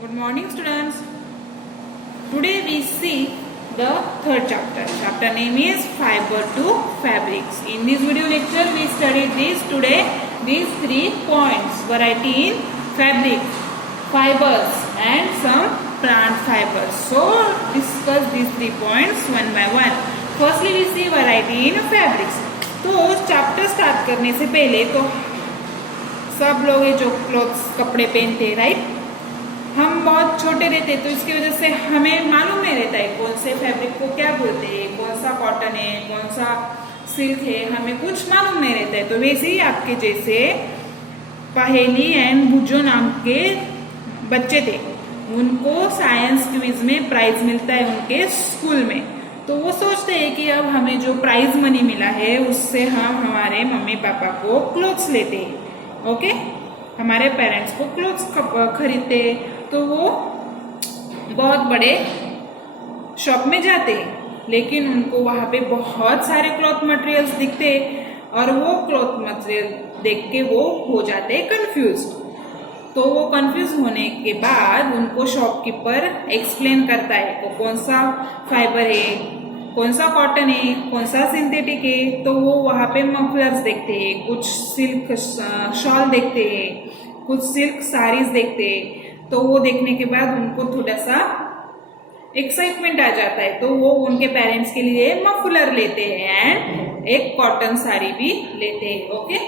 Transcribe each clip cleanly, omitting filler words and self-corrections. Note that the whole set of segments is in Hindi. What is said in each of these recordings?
Good morning, students. Today we see the third chapter. Chapter name is Fiber to Fabrics. In this video lecture, we studied these 3 points: variety in fabric, fibers, and some plant fibers. So discuss these 3 points one by one. Firstly, we see variety in fabrics. तो चैप्टर स्टार्ट करने से पहले तो सब लोग ये जो क्लॉथ्स कपड़े पहनते हैं, राइट? हम बहुत छोटे रहते तो इसकी वजह से हमें मालूम नहीं रहता है कौन से फैब्रिक को क्या बोलते हैं, कौन सा कॉटन है, कौन सा सिल्क है, हमें कुछ मालूम नहीं रहता है। तो वैसे ही आपके जैसे पहेली एंड बुजो नाम के बच्चे थे, उनको साइंस क्विज में प्राइज मिलता है उनके स्कूल में। तो वो सोचते हैं कि अब हमें जो प्राइज मनी मिला है उससे हम हमारे मम्मी पापा को क्लोथ्स लेते हैं, ओके? हमारे पेरेंट्स को क्लोथ्स खरीदते हैं। तो वो बहुत बड़े शॉप में जाते हैं, लेकिन उनको वहाँ पे बहुत सारे क्लॉथ मटेरियल्स दिखते हैं और वो क्लॉथ मटेरियल देख के वो हो जाते हैं कंफ्यूज। तो वो कंफ्यूज होने के बाद उनको शॉपकीपर एक्सप्लेन करता है वो कौन सा फाइबर है, कौन सा कॉटन है, कौन सा सिंथेटिक है। तो वो वहाँ पे मफलर्स देखते हैं, कुछ सिल्क शॉल देखते हैं, कुछ सिल्क साड़ीज देखते हैं। तो वो देखने के बाद उनको थोड़ा सा एक्साइटमेंट आ जाता है, तो वो उनके पेरेंट्स के लिए मफलर लेते हैं एंड एक कॉटन साड़ी भी लेते हैं, ओके?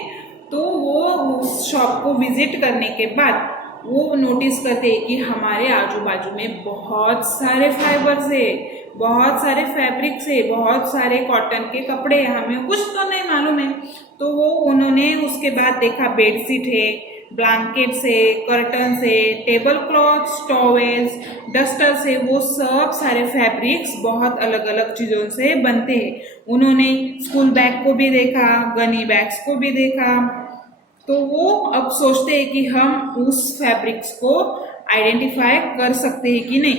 तो वो उस शॉप को विजिट करने के बाद वो नोटिस करते हैं कि हमारे आजू बाजू में बहुत सारे फाइबर्स है, बहुत सारे फैब्रिक्स है, बहुत सारे कॉटन के कपड़े हैं, हमें कुछ तो नहीं मालूम है। तो वो उन्होंने उसके बाद देखा बेडशीट है, ब्लैंकेट्स है, कर्टन्स है, टेबल क्लॉथ्स, टॉवेल्स, डस्टर्स है, वो सब सारे फैब्रिक्स बहुत अलग अलग चीज़ों से बनते हैं। उन्होंने स्कूल बैग को भी देखा, गनी बैग्स को भी देखा। तो वो अब सोचते हैं कि हम उस फैब्रिक्स को आइडेंटिफाई कर सकते हैं कि नहीं,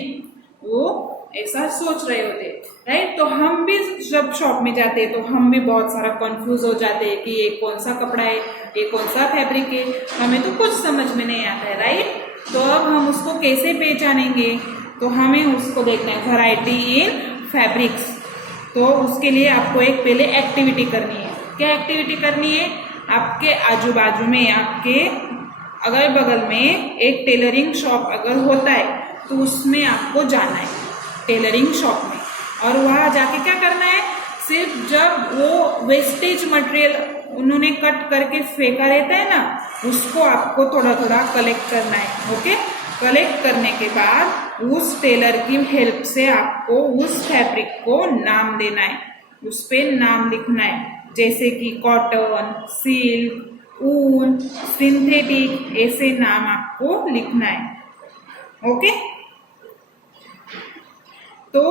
वो ऐसा सोच रहे होते, राइट? तो हम भी जब शॉप में जाते हैं तो हम भी बहुत सारा कंफ्यूज हो जाते हैं कि ये कौन सा कपड़ा है, ये कौन सा फैब्रिक है, हमें तो कुछ समझ में नहीं आता है, राइट? तो अब हम उसको कैसे पहचानेंगे? तो हमें उसको देखना है वैरायटी इन फैब्रिक्स। तो उसके लिए आपको एक पहले एक्टिविटी करनी है। क्या एक्टिविटी करनी है? आपके आजू बाजू में, आपके अगल बगल में एक टेलरिंग शॉप अगर होता है तो उसमें आपको जाना है, टेलरिंग शॉप में, और वहाँ जाके क्या करना है? सिर्फ जब वो वेस्टेज मटेरियल उन्होंने कट करके फेंका रहता है ना, उसको आपको थोड़ा थोड़ा कलेक्ट करना है, ओके? कलेक्ट करने के बाद उस टेलर की हेल्प से आपको उस फैब्रिक को नाम देना है, उस पे नाम लिखना है, जैसे कि कॉटन, सिल्क, ऊन, सिंथेटिक, ऐसे नाम आपको लिखना है, ओके? तो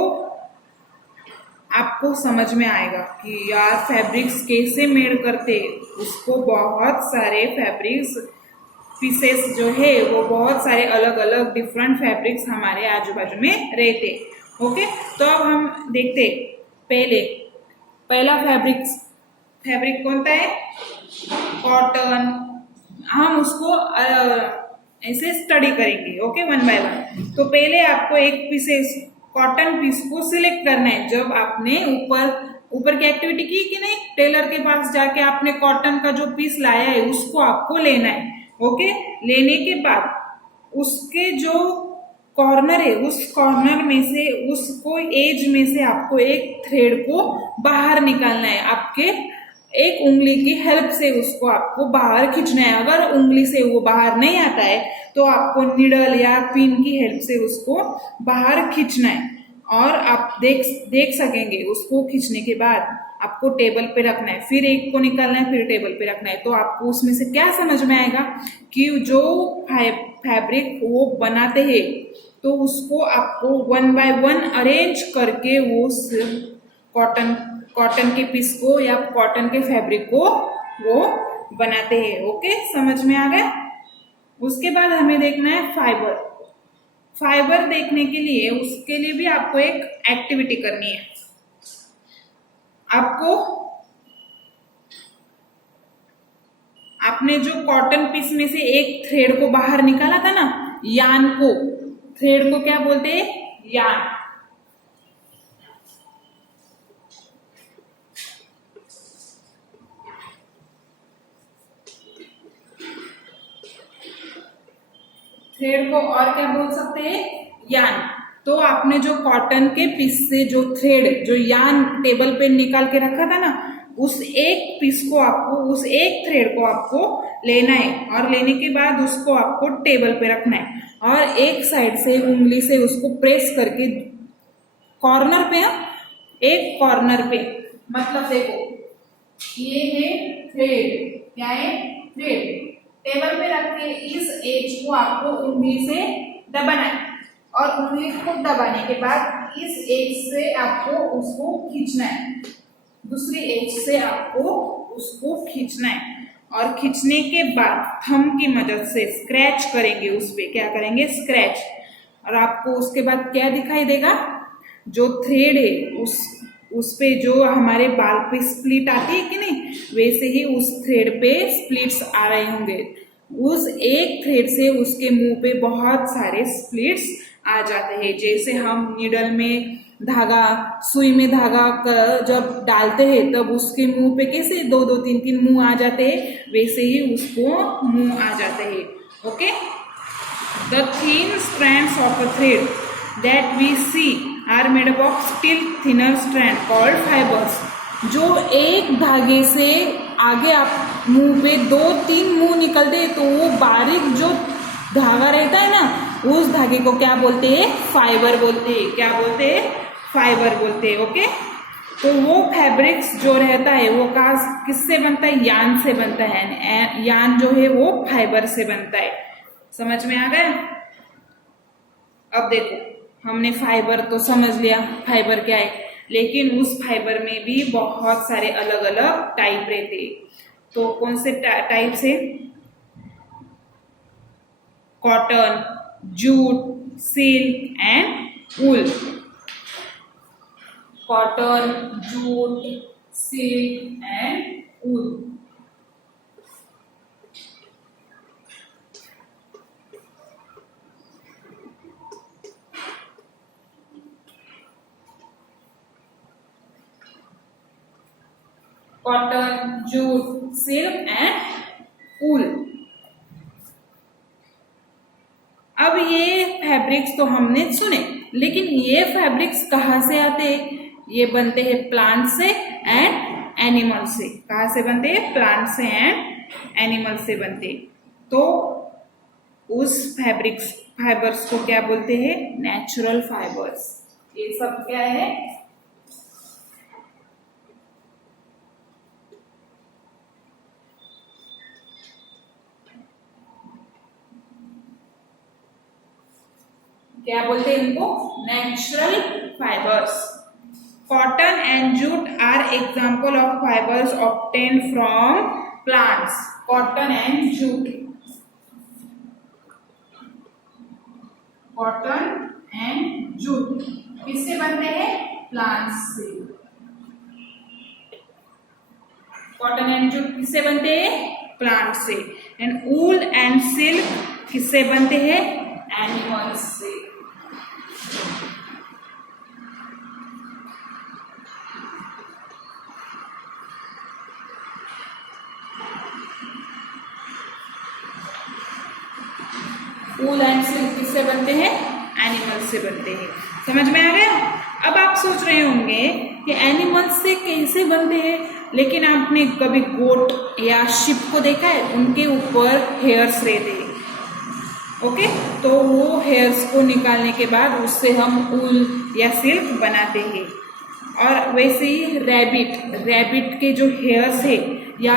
आपको समझ में आएगा कि यार फैब्रिक्स कैसे मेड करते, उसको बहुत सारे फैब्रिक्स पीसेस जो है वो बहुत सारे अलग अलग डिफरेंट फैब्रिक्स हमारे आजू बाजू में रहते, ओके? तो अब हम देखते पहला फैब्रिक कौन सा है? कॉटन। हम उसको ऐसे स्टडी करेंगे, ओके, वन बाय वन। तो पहले आपको एक पीसेस कॉटन पीस को सिलेक्ट करना है। जब आपने ऊपर की एक्टिविटी की कि नहीं, टेलर के पास जाके आपने कॉटन का जो पीस लाया है उसको आपको लेना है, ओके? लेने के बाद उसके जो कॉर्नर है उस कॉर्नर में से, उसको एज में से आपको एक थ्रेड को बाहर निकालना है। आपके एक उंगली की हेल्प से उसको आपको बाहर खींचना है। अगर उंगली से वो बाहर नहीं आता है तो आपको निडल या पिन की हेल्प से उसको बाहर खींचना है, और आप देख सकेंगे उसको खींचने के बाद आपको टेबल पे रखना है, फिर एक को निकालना है, फिर टेबल पे रखना है। तो आपको उसमें से क्या समझ में आएगा कि जो फैब्रिक वो बनाते हैं तो उसको आपको वन बाय वन अरेंज करके वो सिर्फ कॉटन के पीस को या कॉटन के फैब्रिक को वो बनाते हैं, ओके? समझ में आ गया? उसके बाद हमें देखना है फाइबर देखने के लिए, उसके लिए भी आपको एक एक्टिविटी करनी है। आपने जो कॉटन पीस में से एक थ्रेड को बाहर निकाला था ना, यान को, थ्रेड को क्या बोलते हैं? यार्न। थ्रेड को और क्या बोल सकते हैं? यार्न। तो आपने जो कॉटन के पीस से जो थ्रेड, जो यार्न टेबल पे निकाल के रखा था ना, उस एक पीस को आपको, उस एक थ्रेड को आपको लेना है और लेने के बाद उसको आपको टेबल पे रखना है और एक साइड से उंगली से उसको प्रेस करके कॉर्नर पे, एक कॉर्नर पे, मतलब देखो ये है थ्रेड, क्या है? थ्रेड। टेबल पे रख के इस एज को आपको उंगली से दबाना है और उंगली को दबाने के बाद इस एज से आपको उसको खींचना है, दूसरी एज से आपको उसको खींचना है और खींचने के बाद थंब की मदद से स्क्रैच करेंगे, उस पे क्या करेंगे? स्क्रैच। और आपको उसके बाद क्या दिखाई देगा? जो थ्रेड है उस पे जो हमारे बाल पे स्प्लिट आती है कि नहीं, वैसे ही उस थ्रेड पे स्प्लिट्स आ रहे होंगे। उस एक थ्रेड से उसके मुंह पे बहुत सारे स्प्लिट्स आ जाते हैं। जैसे हम नीडल में धागा, सुई में धागा जब डालते हैं तब उसके मुंह पे कैसे 2-2, 3-3 मुंह आ जाते हैं, वैसे ही उसको मुंह आ जाते हैं। Okay, the thin strands of a thread that we see are made up of still thinner strand called fibres. जो एक धागे से आगे आप मुंह पे 2-3 मुंह निकलते हैं तो वो बारीक जो धागा रहता है ना, उस धागे को क्या बोलते हैं? फाइबर बोलते हैं। क्या बोलते हैं? फाइबर बोलते हैं। ओके, तो वो फैब्रिक्स जो रहता है वो किससे बनता है? यार्न से बनता है। यार्न जो है वो फाइबर से बनता है। समझ में आ गया? अब देखो, हमने फाइबर तो समझ लिया, फाइबर क्या है, लेकिन उस फाइबर में भी बहुत सारे अलग अलग टाइप रहते हैं। तो कौन से टाइप से? Cotton, jute, silk and wool. Cotton, jute, silk and wool. Cotton, jute, silk and wool. अब ये फैब्रिक्स तो हमने सुने, लेकिन ये फैब्रिक्स कहाँ से आते हैं? ये बनते हैं प्लांट से एंड एनिमल से। कहाँ से बनते हैं? प्लांट से एंड एनिमल से बनते हैं। तो उस फाइबर्स को क्या बोलते हैं? Natural fibres. ये सब क्या है? क्या बोलते हैं इनको? Natural fibres. Cotton and jute are example of fibres obtained from plants. Cotton and jute, cotton and jute किससे बनते हैं? प्लांट्स से। कॉटन एंड जूट किससे बनते हैं? प्लांट से। एंड वूल एंड सिल्क किससे बनते हैं? एनिमल्स से। वूल एंड सिल्क किससे बनते हैं? एनिमल से बनते हैं। समझ में आ गया? अब आप सोच रहे होंगे कि एनिमल्स से कैसे बनते हैं, लेकिन आपने कभी गोट या शिप को देखा है? उनके ऊपर हेयर्स रहते हैं। ओके, तो वो हेयर्स को निकालने के बाद उससे हम वूल या सिल्क बनाते हैं। और वैसे ही रैबिट के जो हेयर्स है, या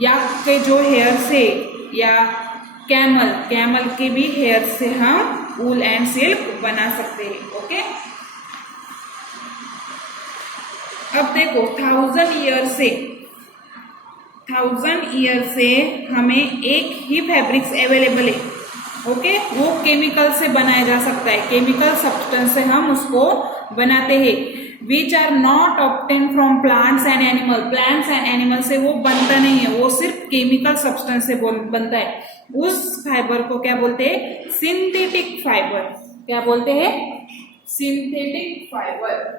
याक के जो हेयर्स है, या कैमल के भी हेयर से हम वूल एंड सिल्क बना सकते हैं। ओके, अब देखो 1000 ईयर से हमें एक ही फैब्रिक्स अवेलेबल है। ओके, वो केमिकल से बनाया जा सकता है। केमिकल सब्सटेंस से हम उसको बनाते हैं। Which are not obtain from plants and animal. Plants and animal से वो बनता नहीं है, वो सिर्फ केमिकल सब्सटेंस से बनता है। उस फाइबर को क्या बोलते हैं? Synthetic fibre. क्या बोलते हैं? Synthetic fibre.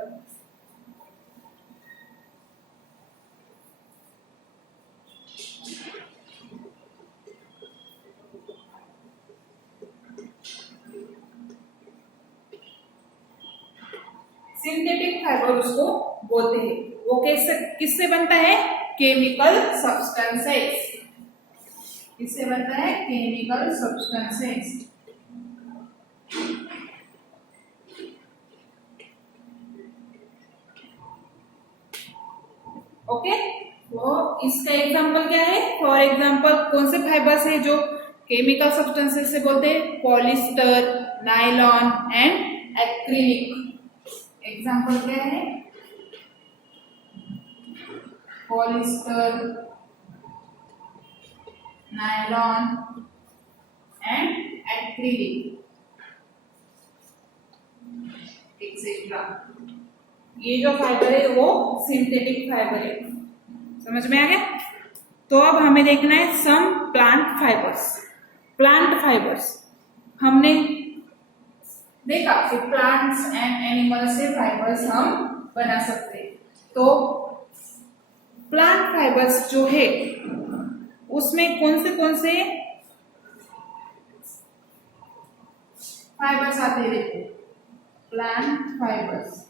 सिंथेटिक फाइबर उसको बोलते हैं। वो कैसे, किससे बनता है? Chemical substances. किससे बनता है? Chemical substances. ओके, तो इसका एग्जांपल क्या है? फॉर एग्जांपल कौन से फाइबर्स है जो केमिकल सब्सटेंसेस से बोलते हैं? Polyester, nylon and acrylic. Example क्या है? Polyester, nylon and acrylic etcetera. ये जो फाइबर है वो सिंथेटिक फाइबर है। समझ में आ गया? तो अब हमें देखना है some plant fibres. Plant fibres हमने देखा कि प्लांट्स एंड एनिमल्स से फाइबर्स हम बना सकते हैं। तो प्लांट फाइबर्स जो है उसमें कौन से फाइबर्स आते हैं? देखो, प्लांट फाइबर्स,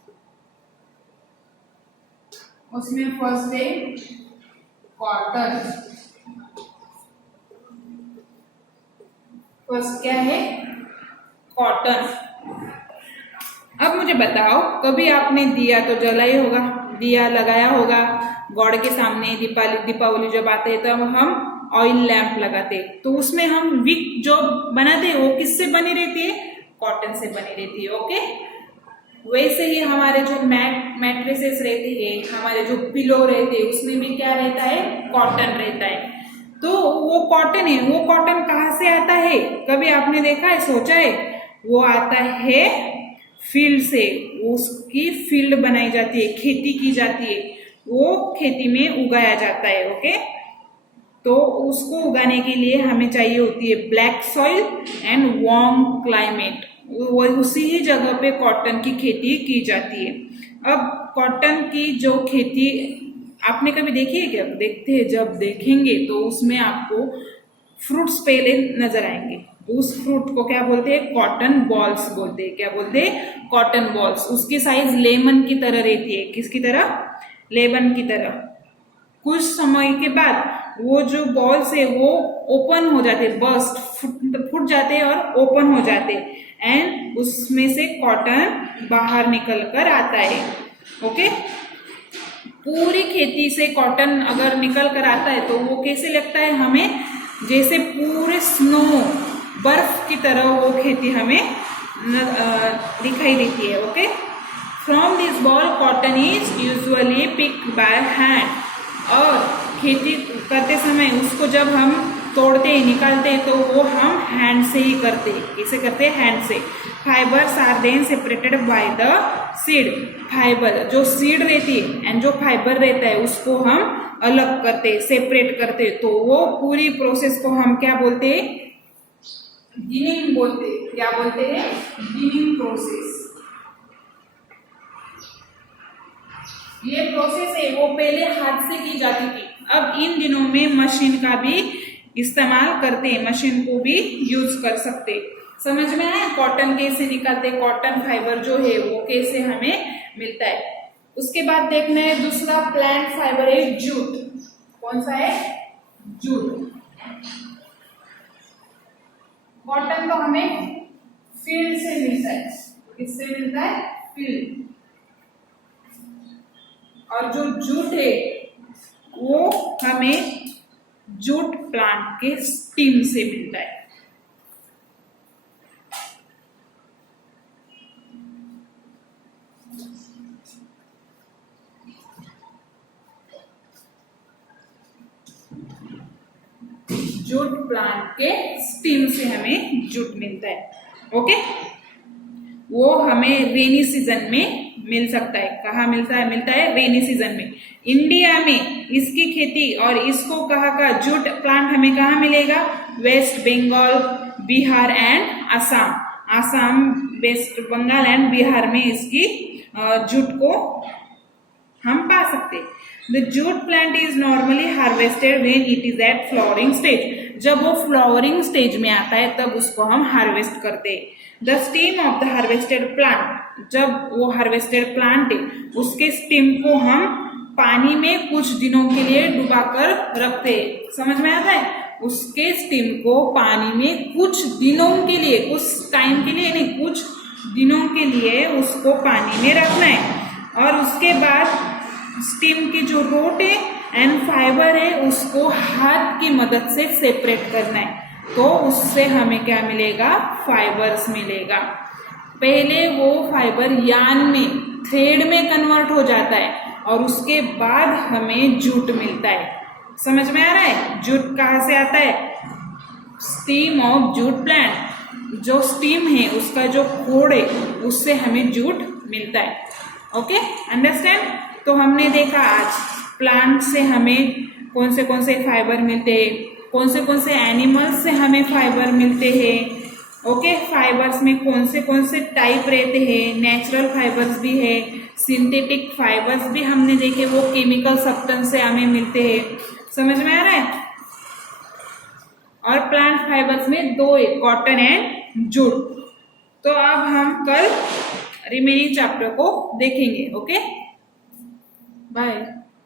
उसमें फर्स्ट है कॉटन। फर्स्ट क्या है? कॉटन। अब मुझे बताओ, कभी आपने दिया तो जलाया होगा, दिया लगाया होगा गॉड के सामने। दीपावली जब आते हैं तब हम ऑयल लैंप लगाते हैं, तो उसमें हम विक जो बनाते हैं वो किससे बनी रहती है? कॉटन से बनी रहती है। ओके, वैसे ही हमारे जो मैट्रेसेस रहते हैं, हमारे जो पिलो रहते हैं, उसमें भी क्या रहता है? कॉटन रहता है। तो वो कॉटन है, वो कॉटन कहाँ से आता है? कभी आपने देखा है, सोचा है? वो आता है फील्ड से। उसकी फील्ड बनाई जाती है, खेती की जाती है, वो खेती में उगाया जाता है। ओके, तो उसको उगाने के लिए हमें चाहिए होती है black soil and warm climate. वो उसी ही जगह पे कॉटन की खेती की जाती है। अब कॉटन की जो खेती आपने कभी देखी है क्या? देखते हैं, जब देखेंगे तो उसमें आपको फ्रूट्स पहले नजर आएंगे। उस फ्रूट को क्या बोलते हैं? कॉटन बॉल्स बोलते हैं। क्या बोलते हैं? Cotton balls. उसकी साइज लेमन की तरह रहती है। किसकी तरह? लेमन की तरह। कुछ समय के बाद वो जो बॉल्स है वो ओपन हो जाते, बर्स्ट, फूट जाते और ओपन हो जाते, एंड उसमें से कॉटन बाहर निकल कर आता है। ओके, पूरी खेती से कॉटन अगर निकल कर आता है तो वो कैसे लगता है हमें? जैसे पूरे स्नो, बर्फ की तरह वो खेती हमें दिखाई देती है। Okay, from this ball cotton is usually picked by hand. और खेती करते समय उसको जब हम तोड़ते हैं, निकालते हैं, तो वो हम हैंड से ही करते हैं। कैसे करते हैं? हैंड से। Fibres are then separated by the seed. Fibre जो सीड रहती है एंड जो फाइबर रहता है उसको हम अलग करते, सेपरेट करते। तो वो पूरी प्रोसेस को हम क्या बोलते हैं? गिनिंग बोलते। क्या बोलते हैं? Ginning process. ये प्रोसेस है वो पहले हाथ से की जाती थी। अब इन दिनों में मशीन का भी इस्तेमाल करते हैं, मशीन को भी यूज कर सकते। समझ में आया? कॉटन कैसे निकालते, कॉटन फाइबर जो है वो कैसे हमें मिलता है। उसके बाद देखना है दूसरा प्लांट फाइबर है जूट। कौन सा है? जूट। कॉटन तो हमें फील्ड से मिलता है। किससे मिलता है? फील्ड। और जो जूट है वो हमें जूट प्लांट के स्टीम से मिलता है। जूट प्लांट के स्टीम से हमें जूट मिलता है। ओके, वो हमें रेनी सीजन में मिल सकता है। कहाँ मिलता है? मिलता है रेनी सीजन में। इंडिया में इसकी खेती और इसको कहाँ का जूट प्लांट हमें कहाँ मिलेगा? वेस्ट बंगाल, बिहार एंड असम। असम, वेस्ट बंगाल एंड बिहार में इसकी जूट को हम पा सकते। The jute plant is normally harvested when it is at flowering stage. जब वो फ्लावरिंग स्टेज में आता है तब उसको हम हार्वेस्ट करते हैं। The stem of the harvested plant, जब वो हार्वेस्टेड प्लांट है उसके स्टेम को हम पानी में कुछ दिनों के लिए डुबाकर रखते हैं। समझ में आता है? उसके स्टेम को पानी में कुछ दिनों के लिए, कुछ टाइम के लिए नहीं, कुछ दिनों के लिए उसको पानी में रखना है। और उसके बाद स्टेम की जो रूट है एंड फाइबर है उसको हाथ की मदद से सेपरेट करना है। तो उससे हमें क्या मिलेगा? फाइबर्स मिलेगा। पहले वो फाइबर यार्न में, थ्रेड में कन्वर्ट हो जाता है और उसके बाद हमें जूट मिलता है। समझ में आ रहा है? जूट कहाँ से आता है? Steam of jute plant. जो स्टीम है उसका जो खोड़ है उससे हमें जूट मिलता है। Okay, understand? तो हमने देखा आज प्लांट से हमें कौन से फाइबर मिलते हैं, कौन से एनिमल्स से हमें फाइबर मिलते हैं। ओके, फाइबर्स में कौन से टाइप रहते हैं। नेचुरल फाइबर्स भी है, सिंथेटिक फाइबर्स भी हमने देखे, वो केमिकल सब्सटेंस से हमें मिलते हैं। समझ में आ रहा है? और प्लांट फाइबर्स में दो है, कॉटन एंड जूट। तो अब हम कल रिमेनिंग चैप्टर को देखेंगे। Okay, bye.